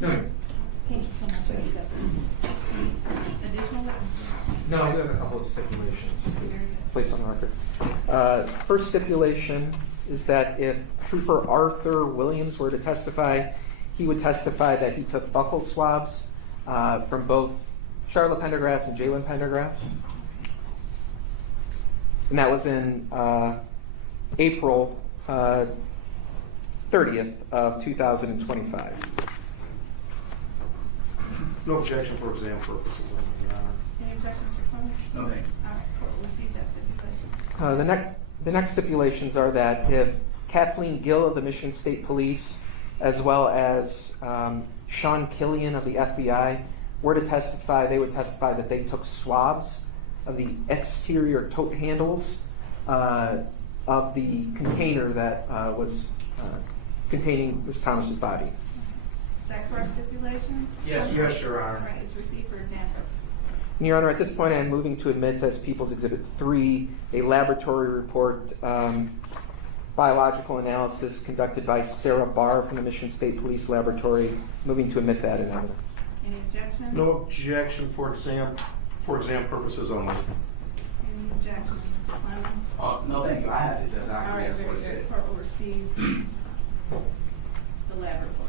No. Thank you so much. Additional witnesses? No, I do have a couple of stipulations Very good. placed on the record. First stipulation is that if Trooper Arthur Williams were to testify, he would testify that he took buccal swabs from both Charlotte Pendergrass and Jaylen Pendergrass. And that was in April 30th of 2025. No objection for exam purposes, Your Honor. Any objection, Mr. Clement? No, thank you. All right, court will receive that stipulation. The next stipulations are that if Kathleen Gill of the Michigan State Police, as well as Sean Killian of the FBI, were to testify, they would testify that they took swabs of the exterior tote handles of the container that was containing Ms. Thomas's body. Is that correct stipulation? Yes, Your Honor. All right, it's received for exam purposes. And Your Honor, at this point I am moving to admit as People's Exhibit 3 a laboratory report, biological analysis conducted by Sarah Barr from the Michigan State Police Laboratory. Moving to admit that in evidence. Any objection? No objection for exam purposes only. Any objection, Mr. Clemens? No, thank you. I have the All document. right, That's very what it good. said. Court will receive the lab report.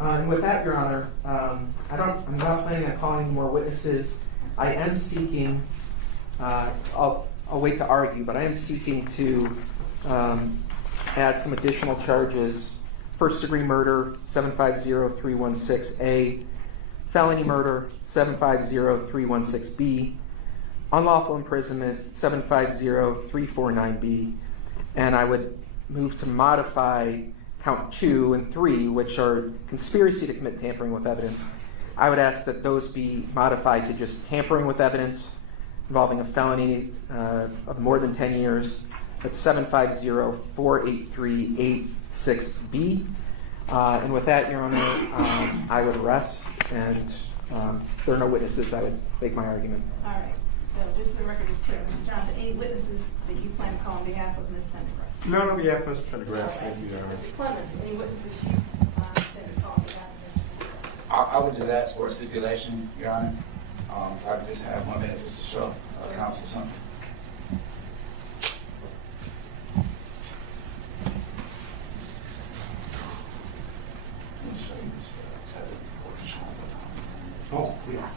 And with that, Your Honor, I'm not planning on calling any more witnesses. I am seeking, I'll wait to argue, but I am seeking to add some additional charges. First degree murder, 750-316A. Felony murder, 750-316B. Unlawful imprisonment, 750-349B. And I would move to modify count 2 and 3, which are conspiracy to commit tampering with evidence. I would ask that those be modified to just tampering with evidence involving a felony of more than 10 years. That's 750-48386B. And with that, Your Honor, I would rest, and if there are no witnesses, I would make my argument. All right, so just for the record, it's clear. Mr. Johnson, any witnesses that you plan to call on behalf of Ms. Pendergrass? None on behalf of Mr. Pendergrass, All thank you, Your Honor. Mr. Clemens, any witnesses you plan to call on behalf of Ms. Pendergrass? I would just ask for a stipulation, Your Honor. If I could just have 1 minute just to show counsel something. Let me show you this set of reports showing what's on. Oh, yeah.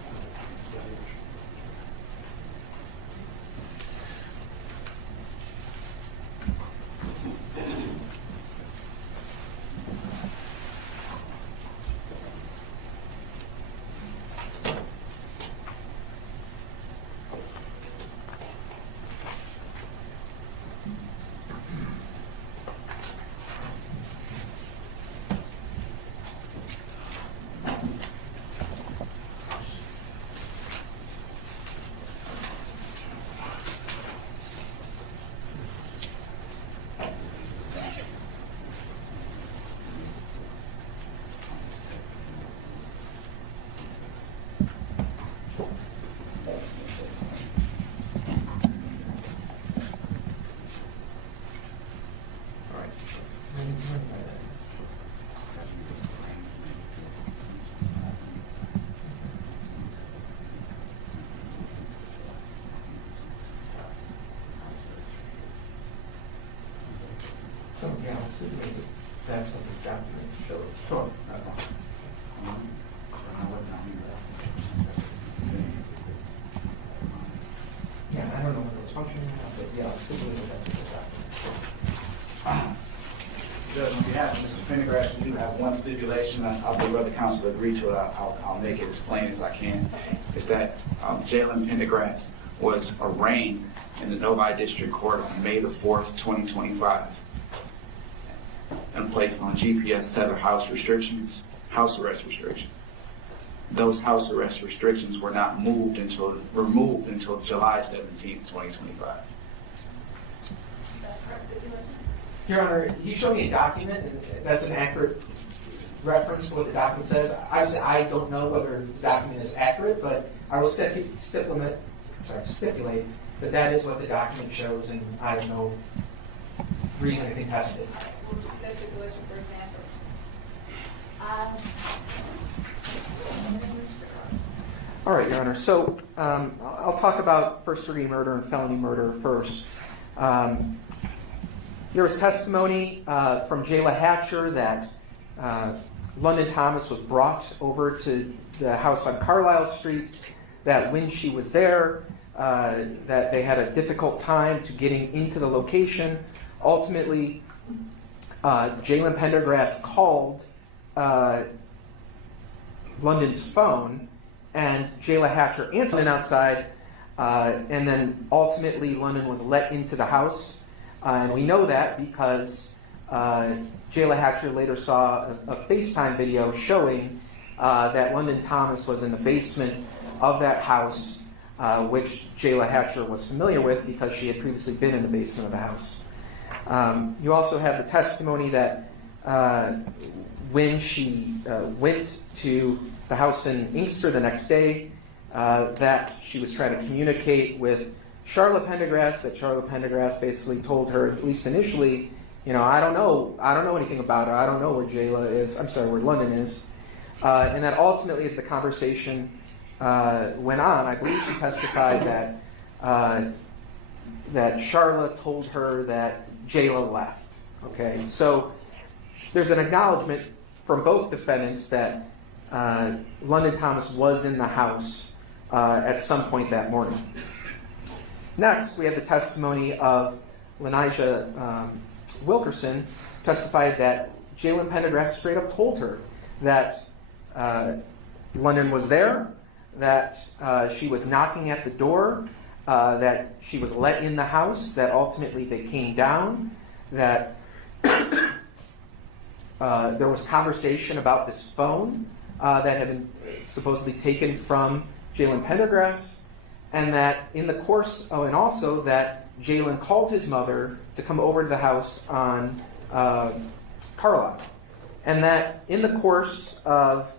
Somebody else that maybe that's what this document shows. Sure. Yeah, I don't know whether it's functioning or not, but yeah, I'll see whether that's what the document shows. Judge, on behalf of Mr. Pendergrass, we do have one stipulation. I believe whether counsel agree to it, I'll make it as plain as I can. It's that Jaylen Pendergrass was arraigned in the Novi District Court on May the 4th, 2025, and placed on GPS tether house arrest restrictions. Those house arrest restrictions were not removed until July 17th, 2025. Your Honor, he showed me a document, and that's an accurate reference to what the document says. Obviously, I don't know whether the document is accurate, but I will stipulate that that is what the document shows, and I have no reason to contest it. We'll see that stipulation for exam purposes. All right, Your Honor. So I'll talk about first-degree murder and felony murder first. There was testimony from Jayla Hatcher that London Thomas was brought over to the house on Carlisle Street, that when she was there, that they had a difficult time to getting into the location. Ultimately, Jaylen Pendergrass called London's phone, and Jayla Hatcher answered London outside, and then ultimately London was let into the house. And we know that because Jayla Hatcher later saw a FaceTime video showing that London Thomas was in the basement of that house, which Jayla Hatcher was familiar with because she had previously been in the basement of the house. You also have the testimony that when she went to the house in Inkster the next day, that she was trying to communicate with Charlotte Pendergrass, that Charlotte Pendergrass basically told her, at least initially, I don't know anything about her. I don't know where where London is. And that ultimately, as the conversation went on, I believe she testified that Charlotte told her that Jayla left. Okay, so there's an acknowledgement from both defendants that London Thomas was in the house at some point that morning. Next, we have the testimony of Lanijah Wilkerson, testified that Jaylen Pendergrass straight up told her that London was there, that she was knocking at the door, that she was let in the house, that ultimately they came down, that there was conversation about this phone that had been supposedly taken from Jaylen Pendergrass, and that in the course, and also that Jaylen called his mother to come over to the house on Carlisle. And that in the course of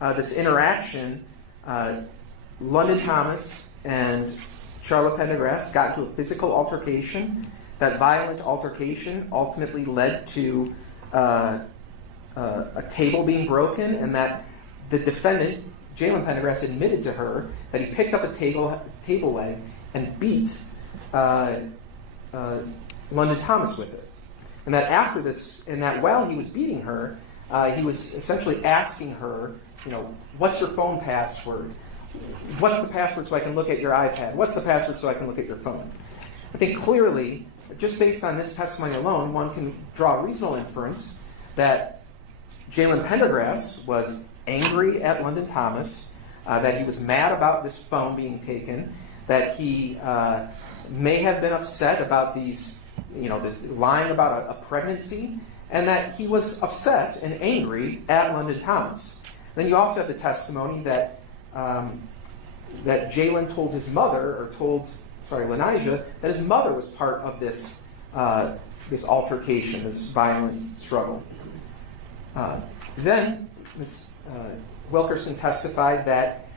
this interaction, London Thomas and Charlotte Pendergrass got into a physical altercation. That violent altercation ultimately led to a table being broken, and that the defendant, Jaylen Pendergrass, admitted to her that he picked up a table leg and beat London Thomas with it. And that after this, and that while he was beating her, he was essentially asking her, what's your phone password? What's the password so I can look at your iPad? What's the password so I can look at your phone? I think clearly, just based on this testimony alone, one can draw a reasonable inference that Jaylen Pendergrass was angry at London Thomas, that he was mad about this phone being taken, that he may have been upset about this lying about a pregnancy, and that he was upset and angry at London Thomas. Then you also have the testimony that Jaylen told his mother, Lanijah, that his mother was part of this altercation, this violent struggle. Then Ms. Wilkerson testified that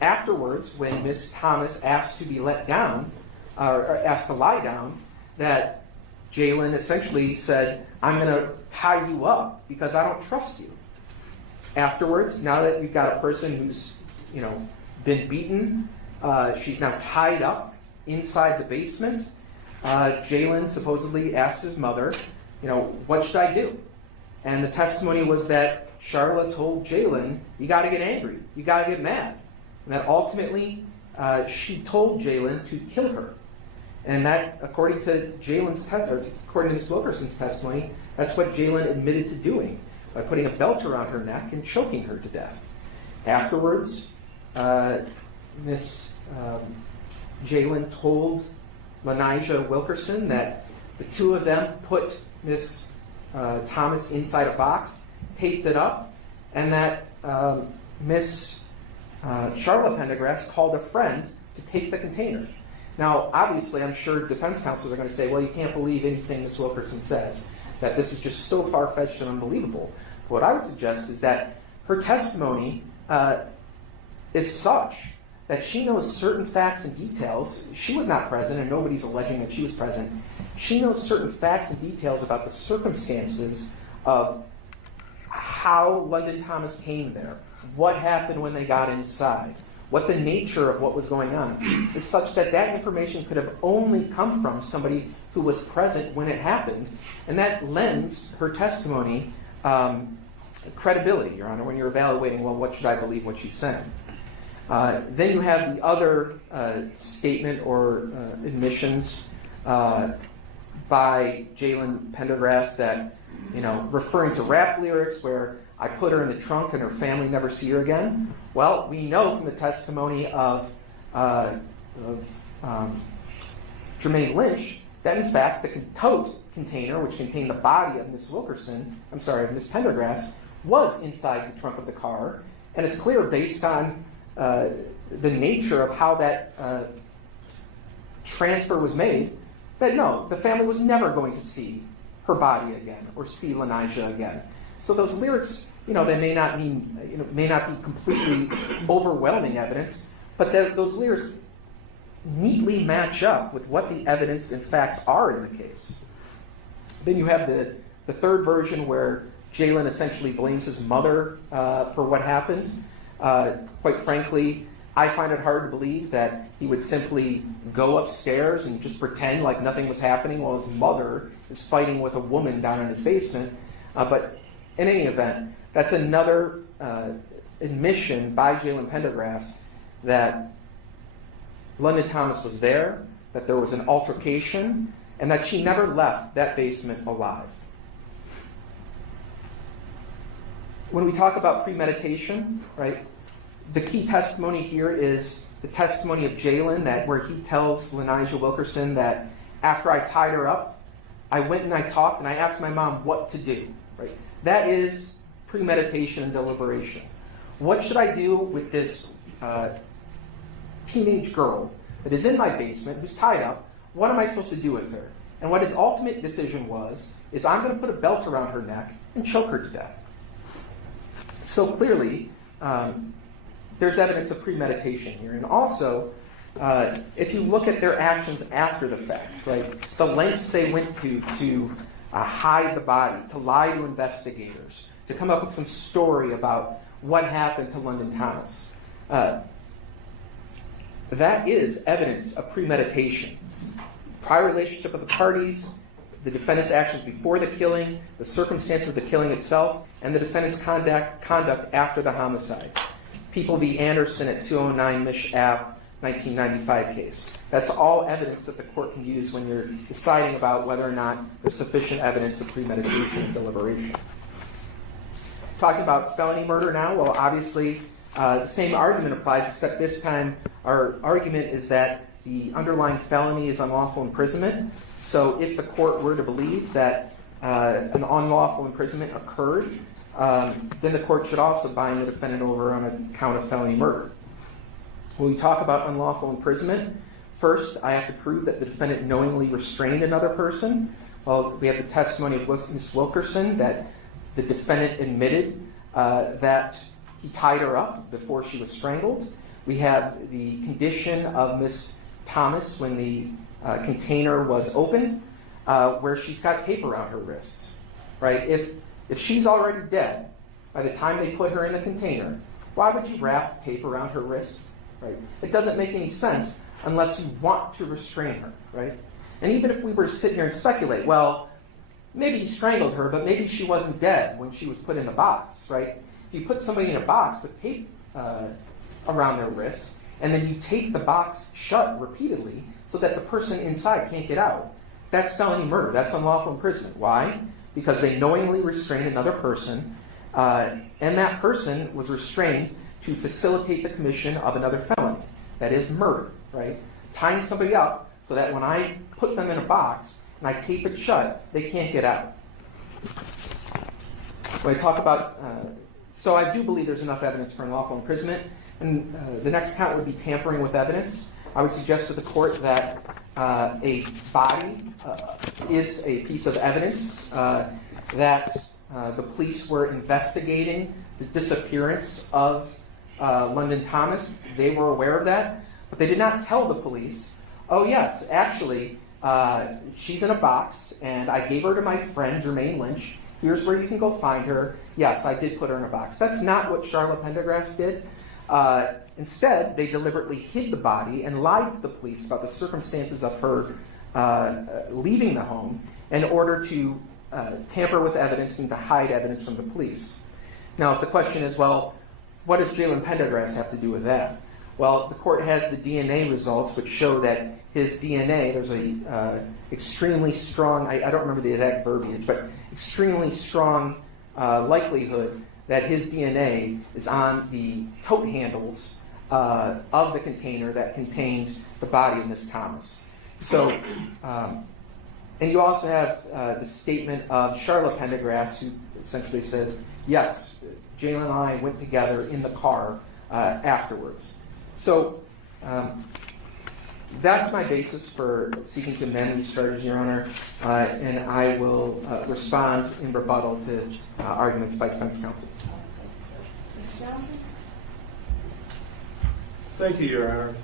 afterwards, when Ms. Thomas asked to be let down, or asked to lie down, that Jaylen essentially said, "I'm going to tie you up because I don't trust you." Afterwards, now that you've got a person who's been beaten, she's now tied up inside the basement, Jaylen supposedly asked his mother, what should I do? And the testimony was that Charlotte told Jaylen, you got to get angry, you got to get mad. And that ultimately she told Jaylen to kill her. And that, according to Ms. Wilkerson's testimony, that's what Jaylen admitted to doing, by putting a belt around her neck and choking her to death. Afterwards, Ms. Jaylen told Lanijah Wilkerson that the two of them put Ms. Thomas inside a box, taped it up, and that Ms. Charlotte Pendergrass called a friend to take the container. Now, obviously, I'm sure defense counsels are going to say, well, you can't believe anything Ms. Wilkerson says, that this is just so far-fetched and unbelievable. What I would suggest is that her testimony is such that she knows certain facts and details. She was not present, and nobody's alleging that she was present. She knows certain facts and details about the circumstances of how London Thomas came there, what happened when they got inside, what the nature of what was going on, is such that that information could have only come from somebody who was present when it happened, and that lends her testimony credibility, Your Honor, when you're evaluating, well, what should I believe what she's saying? Then you have the other statement or admissions by Jaylen Pendergrass that, referring to rap lyrics where I put her in the trunk and her family never see her again. Well, we know from the testimony of Jermaine Lynch that in fact the tote container, which contained the body of Miss Miss Pendergrass, was inside the trunk of the car, and it's clear based on the nature of how that transfer was made that no, the family was never going to see her body again or see Lanijah again. So those lyrics, they may not be completely overwhelming evidence, but those lyrics neatly match up with what the evidence and facts are in the case. Then you have the third version where Jaylen essentially blames his mother for what happened. Quite frankly, I find it hard to believe that he would simply go upstairs and just pretend like nothing was happening while his mother is fighting with a woman down in his basement. But in any event, that's another admission by Jaylen Pendergrass that London Thomas was there, that there was an altercation, and that she never left that basement alive. When we talk about premeditation, right, the key testimony here is the testimony of Jaylen, that where he tells Lanijah Wilkerson that after I tied her up, I went and I talked and I asked my mom what to do. Right? That is premeditation and deliberation. What should I do with this teenage girl that is in my basement who's tied up? What am I supposed to do with her? And what his ultimate decision was is I'm going to put a belt around her neck and choke her to death. So clearly, there's evidence of premeditation here. And also, if you look at their actions after the fact, right, the lengths they went to hide the body, to lie to investigators, to come up with some story about what happened to London Thomas, that is evidence of premeditation. Prior relationship of the parties, the defendant's actions before the killing, the circumstances of the killing itself, and the defendant's conduct after the homicide. People v. Anderson at 209 Mish Ave, 1995 case. That's all evidence that the court can use when you're deciding about whether or not there's sufficient evidence of premeditation and deliberation. Talking about felony murder now, well, obviously the same argument applies, except this time our argument is that the underlying felony is unlawful imprisonment. So if the court were to believe that an unlawful imprisonment occurred, then the court should also bind the defendant over on a count of felony murder. When we talk about unlawful imprisonment, first I have to prove that the defendant knowingly restrained another person. Well, we have the testimony of Ms. Wilkerson that the defendant admitted that he tied her up before she was strangled. We have the condition of Ms. Thomas when the container was opened, where she's got tape around her wrists. Right? If she's already dead by the time they put her in the container, why would you wrap tape around her wrists? Right? It doesn't make any sense unless you want to restrain her. Right? And even if we were to sit here and speculate, well, maybe he strangled her, but maybe she wasn't dead when she was put in the box. Right? If you put somebody in a box with tape around their wrists, and then you tape the box shut repeatedly so that the person inside can't get out, that's felony murder. That's unlawful imprisonment. Why? Because they knowingly restrained another person, and that person was restrained to facilitate the commission of another felony. That is murder, right? Tying somebody up so that when I put them in a box and I tape it shut, they can't get out. When I talk about, so I do believe there's enough evidence for unlawful imprisonment, and the next count would be tampering with evidence. I would suggest to the court that a body is a piece of evidence, that the police were investigating the disappearance of London Thomas. They were aware of that, but they did not tell the police, oh yes, actually, she's in a box, and I gave her to my friend, Jermaine Lynch. Here's where you can go find her. Yes, I did put her in a box. That's not what Charlotte Pendergrass did. Instead, they deliberately hid the body and lied to the police about the circumstances of her leaving the home in order to tamper with evidence and to hide evidence from the police. Now, if the question is, well, what does Jaylen Pendergrass have to do with that? Well, the court has the DNA results which show that his DNA, there's a extremely strong, I don't remember the exact verbiage, but extremely strong likelihood that his DNA is on the tote handles of the container that contained the body of Miss Thomas. So, and you also have the statement of Charlotte Pendergrass, who essentially says, yes, Jaylen and I went together in the car afterwards. So that's my basis for seeking to amend these charges, Your Honor, and I will respond in rebuttal to arguments by defense counsel. Thank you, sir. Mr. Johnson? Thank you, Your Honor.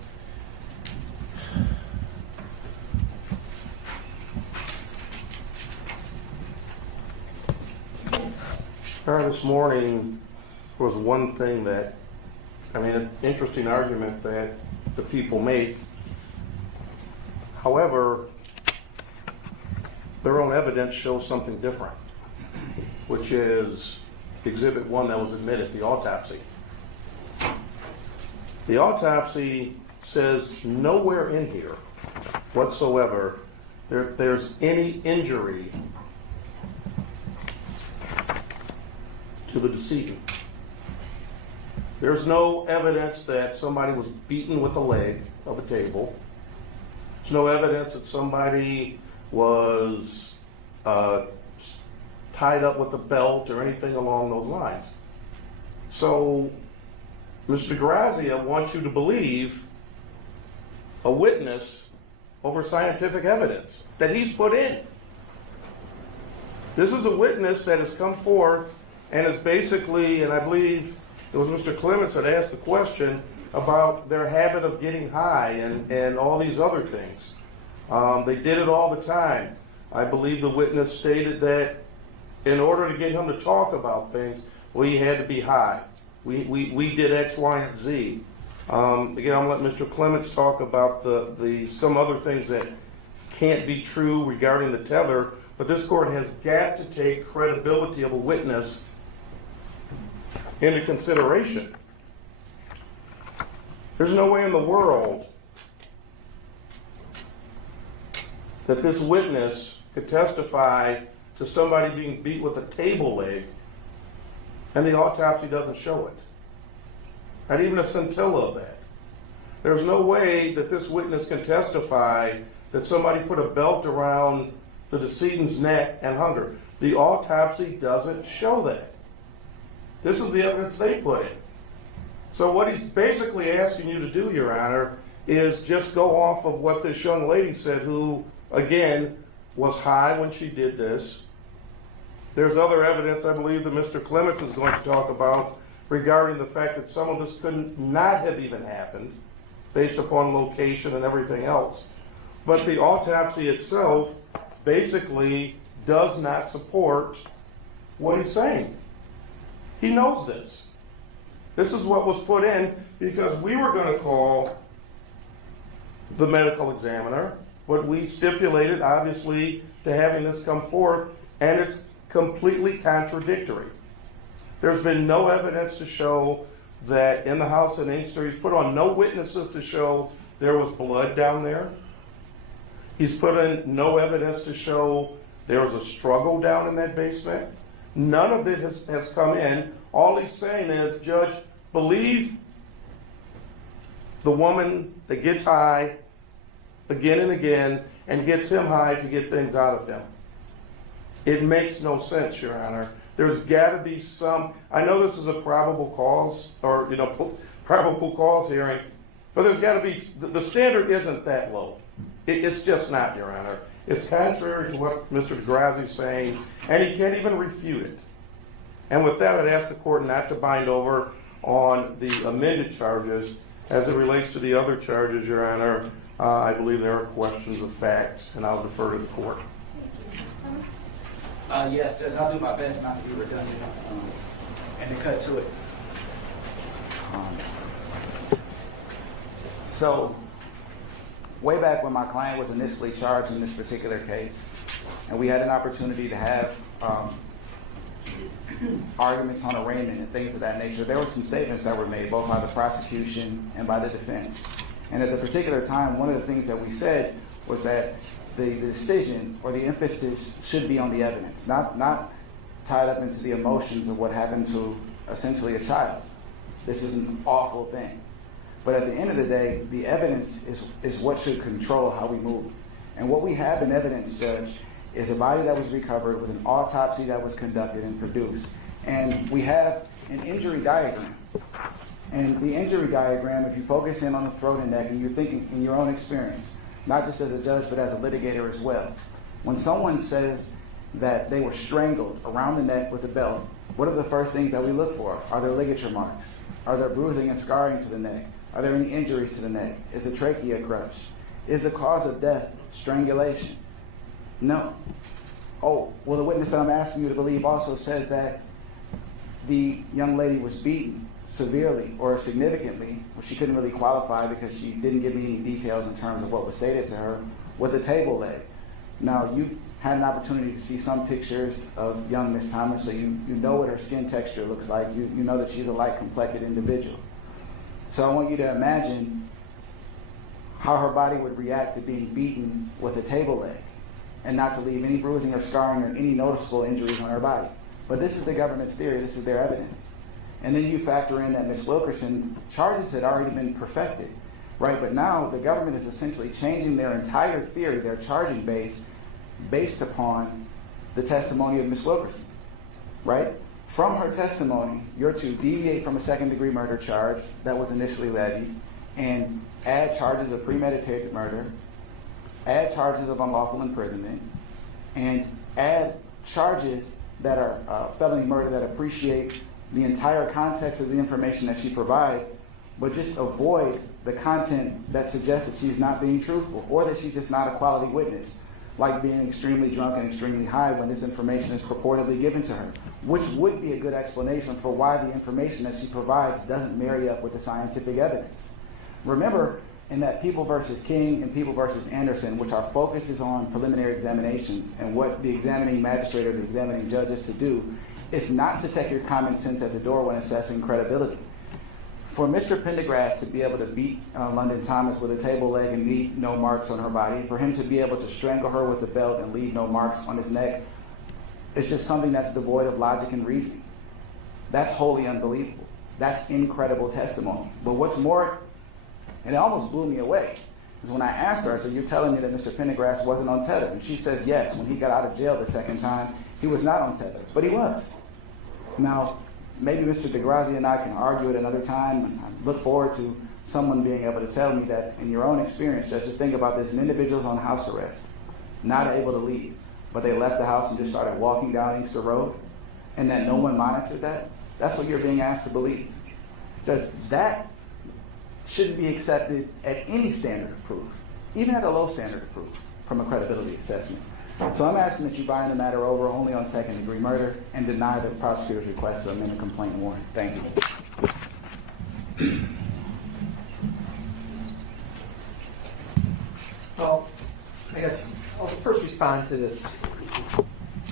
This morning was one thing that, an interesting argument that the people make. However, their own evidence shows something different, which is Exhibit 1 that was admitted, the autopsy. The autopsy says nowhere in here whatsoever there's any injury to the decedent. There's no evidence that somebody was beaten with a leg of a table. There's no evidence that somebody was tied up with a belt or anything along those lines. So, Mr. Grazia wants you to believe a witness over scientific evidence that he's put in. This is a witness that has come forth and is basically, and I believe it was Mr. Clements that asked the question about their habit of getting high and all these other things. They did it all the time. I believe the witness stated that in order to get him to talk about things, we had to be high. We did X, Y, and Z. Again, I'm going to let Mr. Clements talk about the some other things that can't be true regarding the tether, but this court has got to take credibility of a witness into consideration. There's no way in the world that this witness could testify to somebody being beat with a table leg and the autopsy doesn't show it. Not even a scintilla of that. There's no way that this witness can testify that somebody put a belt around the decedent's neck and hung her. The autopsy doesn't show that. This is the evidence they put in. So what he's basically asking you to do, Your Honor, is just go off of what this young lady said, who, again, was high when she did this. There's other evidence, I believe, that Mr. Clements is going to talk about regarding the fact that some of this could not have even happened based upon location and everything else. But the autopsy itself basically does not support what he's saying. He knows this. This is what was put in because we were going to call the medical examiner, but we stipulated, obviously, to having this come forth, and it's completely contradictory. There's been no evidence to show that in the house in Inkster, he's put on no witnesses to show there was blood down there. He's put in no evidence to show there was a struggle down in that basement. None of it has come in. All he's saying is, Judge, believe the woman that gets high again and again and gets him high to get things out of him. It makes no sense, Your Honor. There's got to be some, I know this is a probable cause or, probable cause hearing, but there's got to be, the standard isn't that low. It's just not, Your Honor. It's contrary to what Mr. DeGrazzi is saying, and he can't even refute it. And with that, I'd ask the court not to bind over on the amended charges. As it relates to the other charges, Your Honor, I believe there are questions of fact, and I'll defer to the court. Thank you. Mr. Clements? Yes, Judge, I'll do my best not to be redundant and to cut to it. So, way back when my client was initially charged in this particular case, and we had an opportunity to have arguments on arraignment and things of that nature, there were some statements that were made both by the prosecution and by the defense. And at the particular time, one of the things that we said was that the decision or the emphasis should be on the evidence, not tied up into the emotions of what happened to essentially a child. This is an awful thing. But at the end of the day, the evidence is what should control how we move. And what we have in evidence, Judge, is a body that was recovered with an autopsy that was conducted and produced. And we have an injury diagram. And the injury diagram, if you focus in on the throat and neck and you're thinking in your own experience, not just as a judge but as a litigator as well, when someone says that they were strangled around the neck with a belt, what are the first things that we look for? Are there ligature marks? Are there bruising and scarring to the neck? Are there any injuries to the neck? Is the trachea crushed? Is the cause of death strangulation? No. Oh, well, the witness that I'm asking you to believe also says that the young lady was beaten severely or significantly, well, she couldn't really qualify because she didn't give me any details in terms of what was stated to her, with a table leg. Now, you've had an opportunity to see some pictures of young Miss Thomas, so you know what her skin texture looks like. You know that she's a light-complected individual. So I want you to imagine how her body would react to being beaten with a table leg and not to leave any bruising or scarring or any noticeable injuries on her body. But this is the government's theory. This is their evidence. And then you factor in that Ms. Wilkerson, charges had already been perfected, right? But now the government is essentially changing their entire theory, their charging base, based upon the testimony of Ms. Wilkerson, right? From her testimony, you're to deviate from a second-degree murder charge that was initially levied and add charges of premeditated murder, add charges of unlawful imprisonment, and add charges that are felony murder that appreciate the entire context of the information that she provides, but just avoid the content that suggests that she's not being truthful or that she's just not a quality witness, like being extremely drunk and extremely high when this information is purportedly given to her, which would be a good explanation for why the information that she provides doesn't marry up with the scientific evidence. Remember, in that People versus King and People versus Anderson, which our focus is on preliminary examinations and what the examining magistrate or the examining judge is to do, is not to take your common sense at the door when assessing credibility. For Mr. Pendergrass to be able to beat London Thomas with a table leg and leave no marks on her body, for him to be able to strangle her with a belt and leave no marks on his neck, it's just something that's devoid of logic and reasoning. That's wholly unbelievable. That's incredible testimony. But what's more, and it almost blew me away, is when I asked her, I said, you're telling me that Mr. Pendergrass wasn't on tether? And she says, yes, when he got out of jail the second time, he was not on tether, but he was. Now, maybe Mr. DeGrazia and I can argue it another time. I look forward to someone being able to tell me that in your own experience, just think about this, an individual's on house arrest, not able to leave, but they left the house and just started walking down Inkster Road, and that no one monitored that. That's what you're being asked to believe. That shouldn't be accepted at any standard of proof, even at a low standard of proof, from a credibility assessment. So I'm asking that you bind the matter over only on second-degree murder and deny the prosecutor's request to amend the complaint warrant. Thank you. Well, I guess I'll first respond to this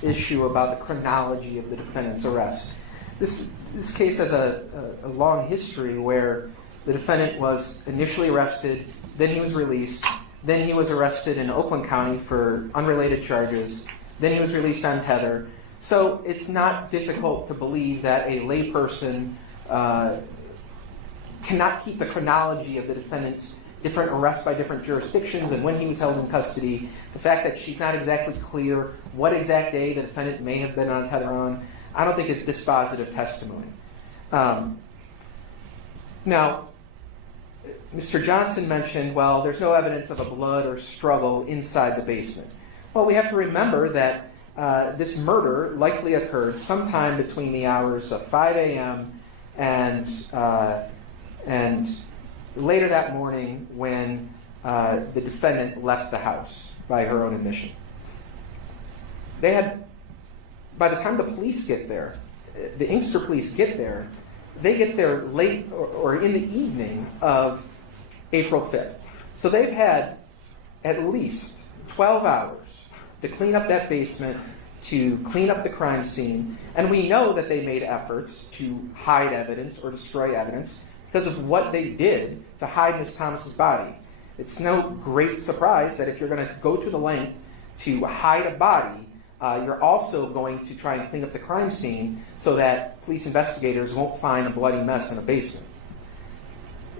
issue about the chronology of the defendant's arrest. This case has a long history where the defendant was initially arrested, then he was released, then he was arrested in Oakland County for unrelated charges, then he was released on tether. So it's not difficult to believe that a layperson cannot keep the chronology of the defendant's different arrests by different jurisdictions and when he was held in custody. The fact that she's not exactly clear what exact day the defendant may have been on tether on, I don't think it's dispositive testimony. Now, Mr. Johnson mentioned, well, there's no evidence of a blood or struggle inside the basement. Well, we have to remember that this murder likely occurred sometime between the hours of 5 a.m. and later that morning when the defendant left the house by her own admission. By the time the police get there, the Inkster police get there, they get there late or in the evening of April 5th. So they've had at least 12 hours to clean up that basement, to clean up the crime scene, and we know that they made efforts to hide evidence or destroy evidence because of what they did to hide Ms. Thomas's body. It's no great surprise that if you're going to go to the length to hide a body, you're also going to try and clean up the crime scene so that police investigators won't find a bloody mess in a basement.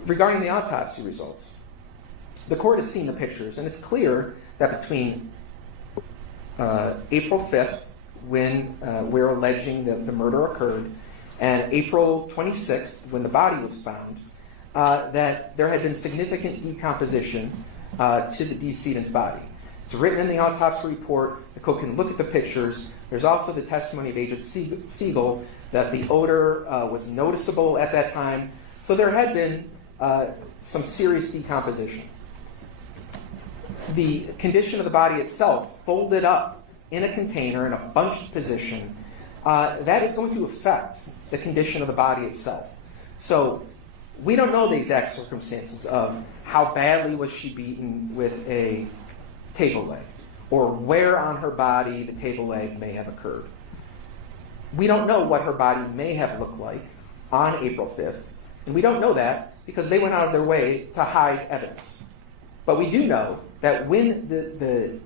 Regarding the autopsy results, the court has seen the pictures, and it's clear that between April 5th, when we're alleging that the murder occurred, and April 26th, when the body was found, that there had been significant decomposition to the decedent's body. It's written in the autopsy report. The court can look at the pictures. There's also the testimony of Agent Siegel that the odor was noticeable at that time. So there had been some serious decomposition. The condition of the body itself, folded up in a container in a bunched position, that is going to affect the condition of the body itself. So we don't know the exact circumstances of how badly was she beaten with a table leg, or where on her body the table leg may have occurred. We don't know what her body may have looked like on April 5th, and we don't know that because they went out of their way to hide evidence. But we do know that when the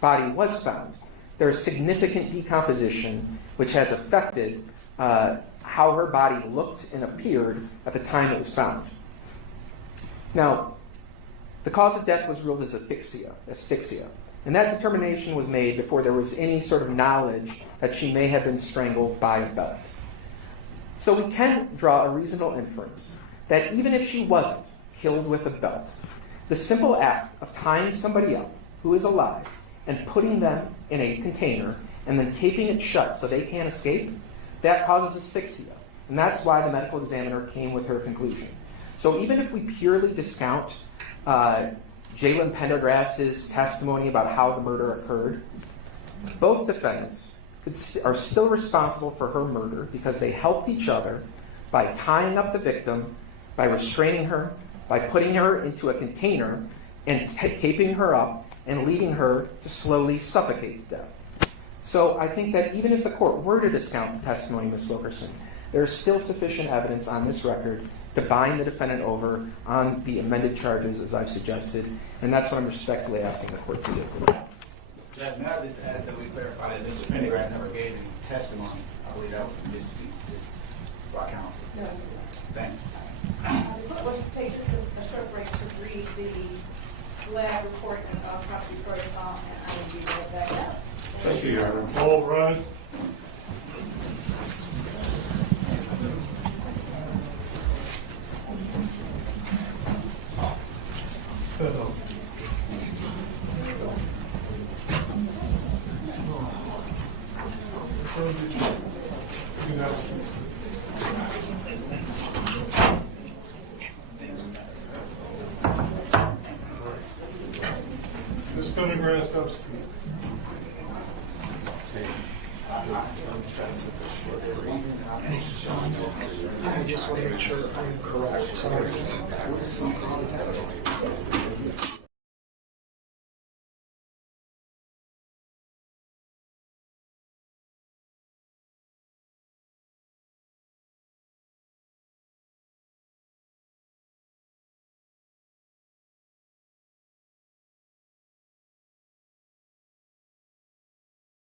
body was found, there's significant decomposition which has affected how her body looked and appeared at the time it was found. Now, the cause of death was ruled as asphyxia, and that determination was made before there was any sort of knowledge that she may have been strangled by a belt. So we can draw a reasonable inference that even if she wasn't killed with a belt, the simple act of tying somebody up who is alive and putting them in a container and then taping it shut so they can't escape, that causes asphyxia. And that's why the medical examiner came with her conclusion. So even if we purely discount Jaylen Pendergrass's testimony about how the murder occurred, both defendants are still responsible for her murder because they helped each other by tying up the victim, by restraining her, by putting her into a container and taping her up and leaving her to slowly suffocate to death. So I think that even if the court were to discount the testimony of Ms. Wilkerson, there is still sufficient evidence on this record to bind the defendant over on the amended charges as I've suggested, and that's what I'm respectfully asking the court to do. Judge, may I just ask that we clarify that Mr. Pendergrass never gave any testimony? I believe that was a misspeak, just by counsel. No. Thank you. Let's take just a short break to read the lab report and autopsy protocol, and I will be right back up. Thank you, Your Honor. All rise. Stand up. You can have a seat. Ms. Pendergrass, have a seat. I just want to make sure I'm correct. Sorry.